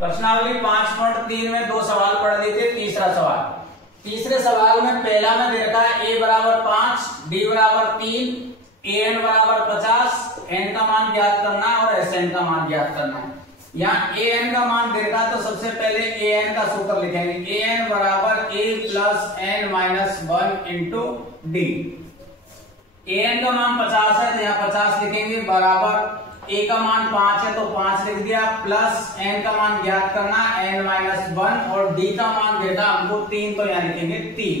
प्रश्नावली 5.3 में दो सवाल पढ़ लिए थे। तीसरा सवाल, तीसरे सवाल में पहला में दे रखा है a बराबर 5, d बराबर 3, an बराबर 50, n का मान ज्ञात करना है और sn का मान ज्ञात करना है। यहाँ an का मान दे रखा है तो सबसे पहले an का सूत्र लिखेंगे। an बराबर a plus n minus 1 into D. an का मान 50 है तो यहाँ 50 लिखेंगे, बराबर a का मान 5 है तो 5 लिख दिया, प्लस n का मान ज्ञात करना n माइनस 1 और d का मान देगा हमको 3 तो यहाँ लिखेंगे 3।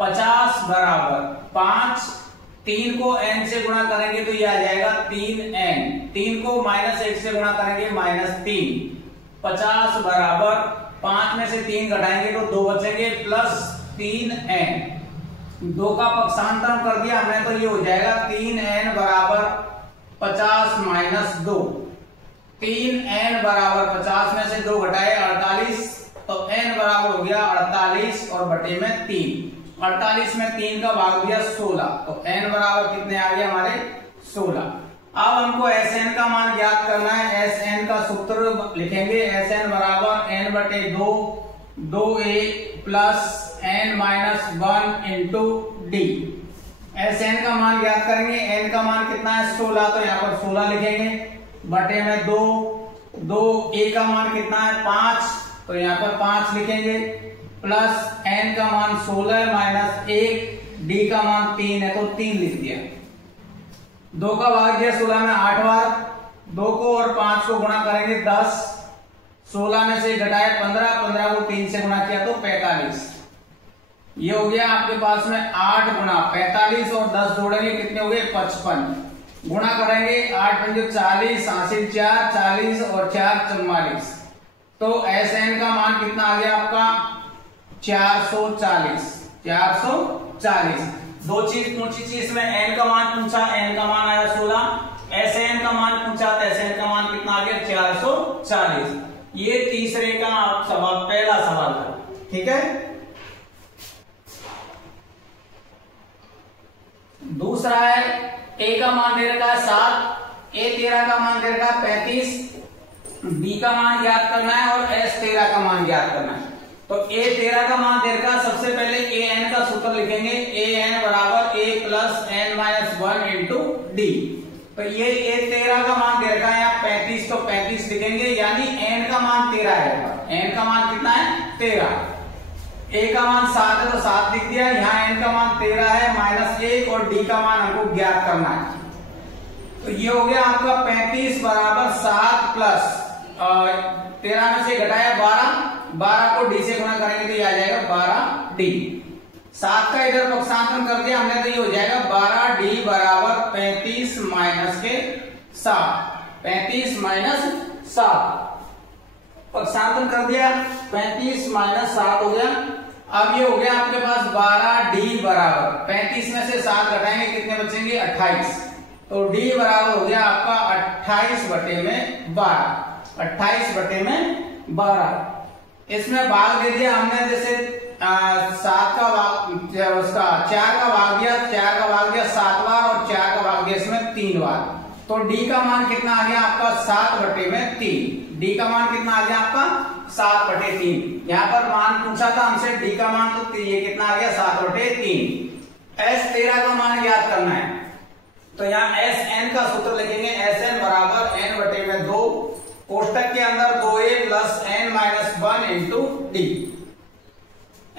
50 बराबर 5, 3 को n से गुणा करेंगे तो ये आ जाएगा 3n, 3 को माइनस 1 से गुणा करेंगे माइनस 3। 50 बराबर 5 में से 3 घटाएंगे तो 2 बचेंगे प्लस 3n। 2 का पक्षांतर कर दिया हमने तो ये हो जाएगा 3n बराबर 50 माइनस 2। 3n बराबर 50 में से 2 घटाए 48 तो n बराबर हो गया 48 और बटे में 3। 48 में 3 का भाग दिया 16 तो n बराबर कितने आ गए हमारे 16। अब हमको Sn का मान ज्ञात करना है। Sn का सूत्र लिखेंगे, Sn बराबर n बटे 2, 2a plus n minus 1 into D. Sn का मान ज्ञात करेंगे, n का मान कितना है 16 तो यहाँ पर 16 लिखेंगे, बटे में 2, 2a का मान कितना है 5 तो यहाँ पर 5 लिखेंगे, प्लस n का मान 16 माइनस 1, d का मान 3 है तो 3 लिख दिया। 2 का भाग दिया 16 में 8 बार, 2 को और 5 को गुणा करेंगे 10, 16 में से घटाए 15, 15 को 3 से गुणा किया तो 45। ये हो गया आपके पास में 8 गुणा 45 और 10 जोड़ेंगे कितने हो गए 55। गुणा करेंगे 8 पंजे 40, हासिल 4, 40 और 4 44 तो Sn का मान कितना आ गया आपका 440। 440। दो चीज पूछी थी इसमें, n का मान पूछा, n का मान आया 16, Sn का मान पूछा तो Sn का मान कितना आ गया 440। ये तीसरे का सवाल, पहला सवाल था, ठीक है। दूसरा है a का मान दे रखा है 7, a13 का मान दे रखा है 35, b का मान ज्ञात करना है और s13 का मान ज्ञात करना है। तो a13 का मान दे रखा है, सबसे पहले an का सूत्र लिखेंगे, an बराबर a plus n minus 1 into D. तो ये a13 का मान दे रखा है यहाँ 35 तो 35 लिखेंगे, यानी n का मान 13 है। n का मान कितना है 13। a का मान 7 है तो 7 लिख दिया, यहाँ n का मान 13 है माइनस 1 और d का मान हमको ज्ञात करना है। तो ये हो गया आपका 35 बराबर 7 प्लस 13 में से घटाया 12, 12 को d से गुणा करेंगे तो ये आ जाएगा 12d। 7 का इधर पक्षांतर कर दिया हमने तो ये हो जाएगा 12d बराबर 35 माइनस के 7। 35 माइनस 7 पक्षांतर कर दिया, 35 माइनस 7 हो गया। अब ये हो गया आपके पास 12d बराबर 35 में से 7 घटाएंगे कितने बचेंगे 28 तो d बराबर हो गया आपका 28 बटे में 12। 28 बटे में 12। इसमें भाग दे दिया हमने, जैसे 7 का भाग उसका 4 का भाग दिया, 4 का भाग दिया 7 बार और 4 का भाग दिया इसमें 3 बार तो d का मान कितना आ गया आपका 7 बटे में 3। d का मान कितना आ गया आपका 7 बटे 3। यहाँ पर मान पूछा था हमसे d का मान तो ये कितना आ गया 7 बटे 3। s13 का मान याद करना है तो यहाँ Sn का सूत्र लिखेंगे, Sn बराबर n बटे में 2, कोष्टक के अंदर 2a plus n minus 1 into D.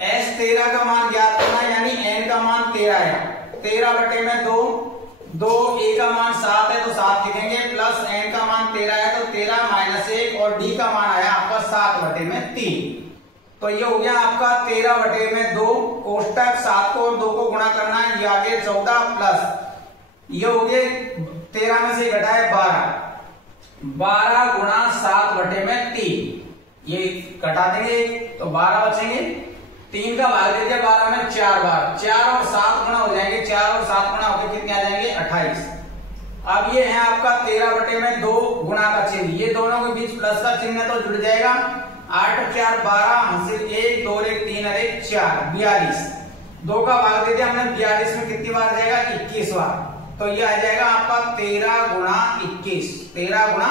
s13 का मान ज्ञात करना है, यानी n का मान 13 है, 13 बटे में 2, 2a का मान 7 है तो 7 लिखेंगे, प्लस n का मान 13 है तो 13 माइनस 1 और d का मान आया आपका 7 बटे में 3। तो ये हो गया आपका 13 बटे में 2, कोष्टक 7 को और 2 को गुणा करना है, ये आ गया 14 प्लस ये हो गए 13 में से घटाए 12 गुणा 7 बटे में 3। ये घटा देंगे तो 12 बचेंगे, 3 का भाग दे दिया 12 में 4 बार, 4 और 7 गुणा हो जाएंगे, 4 और 7 गुणा होकर कितने आ जाएंगे 28। अब ये है आपका 13 बटे में 2 गुणा का चिन्ह, ये दोनों के बीच प्लस का चिन्ह है तो जुड़ जाएगा, 8 4 12 हासिल 1 2 1 3 अरे 4 42। 2 का भाग दे दिया हमने, 42 में कितनी बार जाएगा 21 बार तो ये आ जाएगा आपका 13 गुणा 21। 13 गुणा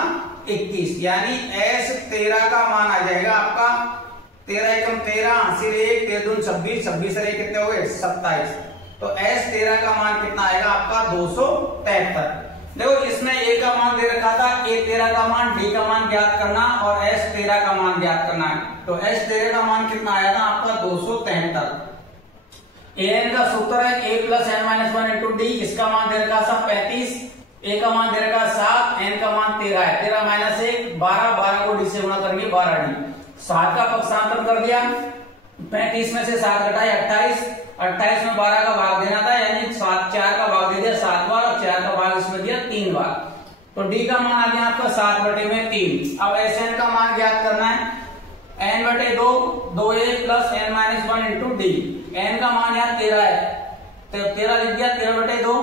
21, यानी S 13 का मान आ जाएगा आपका 13 एकम 13, 1 13 दून 26, 26 से कितने हो गए 27। तो S 13 का मान कितना आएगा आपका 273। देखो इसमें A का मान दे रखा था, A 13 का मान, D का मान ज्ञात करना और S 13 का मान ज्ञात करना है। तो S 13 का मान कितना आया था आपका 273। an का सूत्र है a plus n minus 1 into D. इसका मान दे रखा था 35, a का मान दे रखा 7, n का मान 13 है। 13 माइनस 1 12, 12 को d से गुणा करेंगे 12d। 7 का पक्षांतर कर दिया, 35 में से 7 घटाए 28, 28 में 12 का भाग देना था, यानी 7 4 का भाग दे दिया 7 बार और 4 का भाग इसमें दिया 3 बार। तो d का मान आ गया आपका 7/3। अब Sn का मान ज्ञात करना है, n/2 2a plus n minus 1 into D. n का मान यहाँ 13 है, तो 13 लिख दिया 13/2,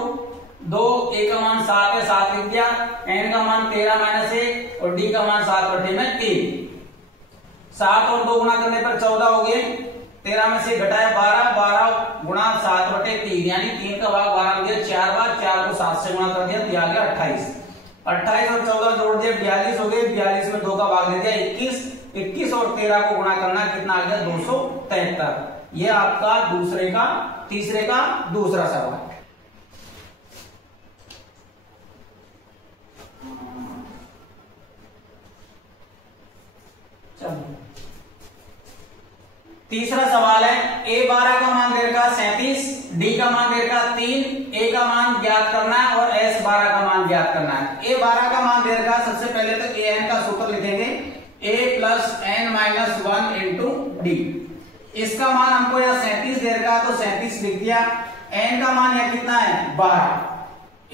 2 a का मान 7 है 7 लिख दिया, n का मान 13 माइनस 1 और d का मान 7/3। 7 और 2 गुणा करने पर 14 हो गए, 13 में से घटाया 12, 12 गुणा 7/3, यानी 3 का भाग 12 में दिया 4 बार, 4 को 7 से गुणा कर दिया आ गया 28। 28 और 14 जोड़ दिया 42 हो गए, 42 में 2 का भाग दे दिया 21, 21 और 13 को गुणा करना कितना आ गया 273। ये आपका तीसरे का दूसरा सवाल। चलो तीसरा सवाल है, a12 का मान दे रखा 37, d का मान दे रखा 3, a का मान ज्ञात करना है और s12 का मान ज्ञात करना है। a12 का मान दे रखा, सबसे पहले तो an का सूत्र लिखेंगे a plus n minus 1 into D. इसका मान हमको यहाँ 37 दे रखा है तो 37 लिख दिया। n का मान यहाँ कितना है 12,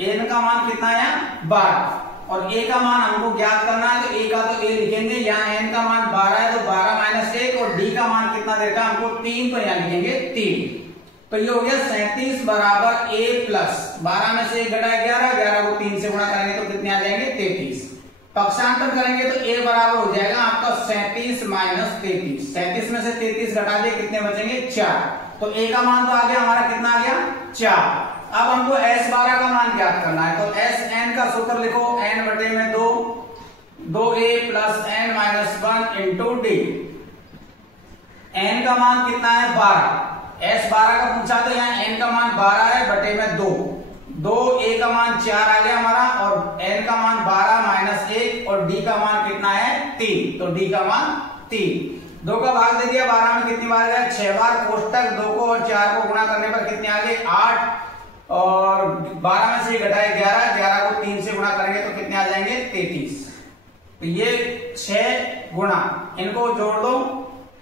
n का मान कितना है 12 और a का मान हमको ज्ञात करना है, तो a का तो a लिखेंगे, यहाँ n का मान 12 है तो 12 माइनस 1 और d का मान कितना दे रखा है हमको 3, तो यहाँ लिखेंगे 3। तो ये हो गया 37 बराबर a प्लस 12 में से 1 घटाया 11, 11 को 3 से गुणा करेंगे तो कितने आ जाएंगे 33। पक्षांतर करेंगे तो a बराबर हो जाएगा आपका 37 माइनस 33। 37 में से 33 घटा दिए कितने बचेंगे 4। तो a का मान तो आ गया हमारा, कितना आ गया 4। अब हमको s12 का मान ज्ञात करना है, तो Sn का सूत्र लिखो n/2, 2a plus n minus 1 into D. n का मान कितना है 12, s12 का पूछा तो यहाँ n का मान 12 है बटे में 2, 2a का मान 4 आ गया हमारा और n का मान 12 माइनस 1 और d का मान कितना है 3, तो d का मान 3। 2 का भाग दे दिया, 12 में कितनी बार गया 6 बार, कोष्टक 2 को और 4 को गुणा करने पर कितने आ गए 8 और 12 में से घटाए 11, 11 को 3 से गुणा करेंगे तो कितने आ जाएंगे 33। तो ये 6 गुणा, इनको जोड़ दो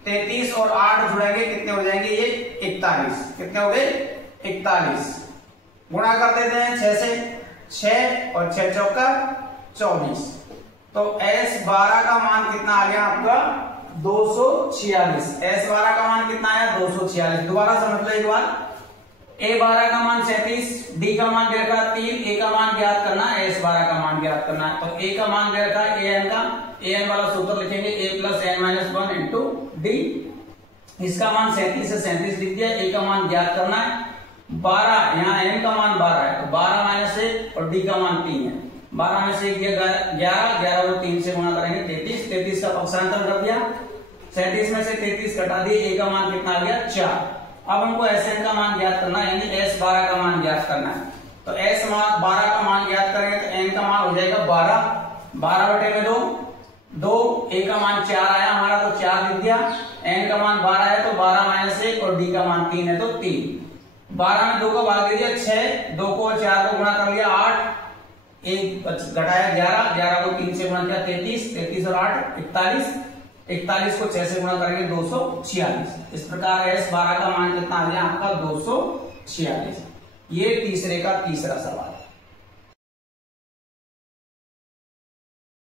33 और 8 जुड़ेंगे कितने हो जाएंगे ये 41। कितने हो गए 41। गुणा कर देते हैं 6 से, 6 और 6 चौका 24। तो S12 का मान कितना आ गया आपका 246। S12 का मान कितना आया 246। दोबारा समझ लो एक बार, a12 का मान 37, d का मान दे रखा 3, a का मान ज्ञात करना है, s12 का मान ज्ञात करना है। तो a का मान दे रखा है an का, an वाला सूत्र लिखेंगे a plus n minus 1 into D. इसका मान 37 से 37 लिख दिया, a का मान ज्ञात करना है 12, यहाँ n का मान 12 है तो 12 माइनस 1 और d का मान 3 है। 12 में से 11, 11 को 3 से गुणा करेंगे 33, 33 का पक्षांतर कर दिया, 37 में से 33 घटा दिए, a का मान कितना आ गया 4। अब हमको Sn का मान ज्ञात करना है, यानी S12 का मान ज्ञात करना है। तो S12 का मान ज्ञात करेंगे तो n का मान हो जाएगा 12, 12 बटे में 2, 2 a का मान 4 आया हमारा तो 4 लिख दिया, n का मान 12 है तो 12 माइनस 1 और d का मान 3 है तो 3। 12 में 2 का भाग दे दिया 6, 2 को और 4 को गुणा कर लिया 8, 1 घटाया 11, 11 को 3 से गुणा किया 33, 33 और 8 41, 41 को 6 से गुणा करेंगे 246। इस प्रकार S12 का मान कितना आ गया आपका 246। ये तीसरे का तीसरा सवाल।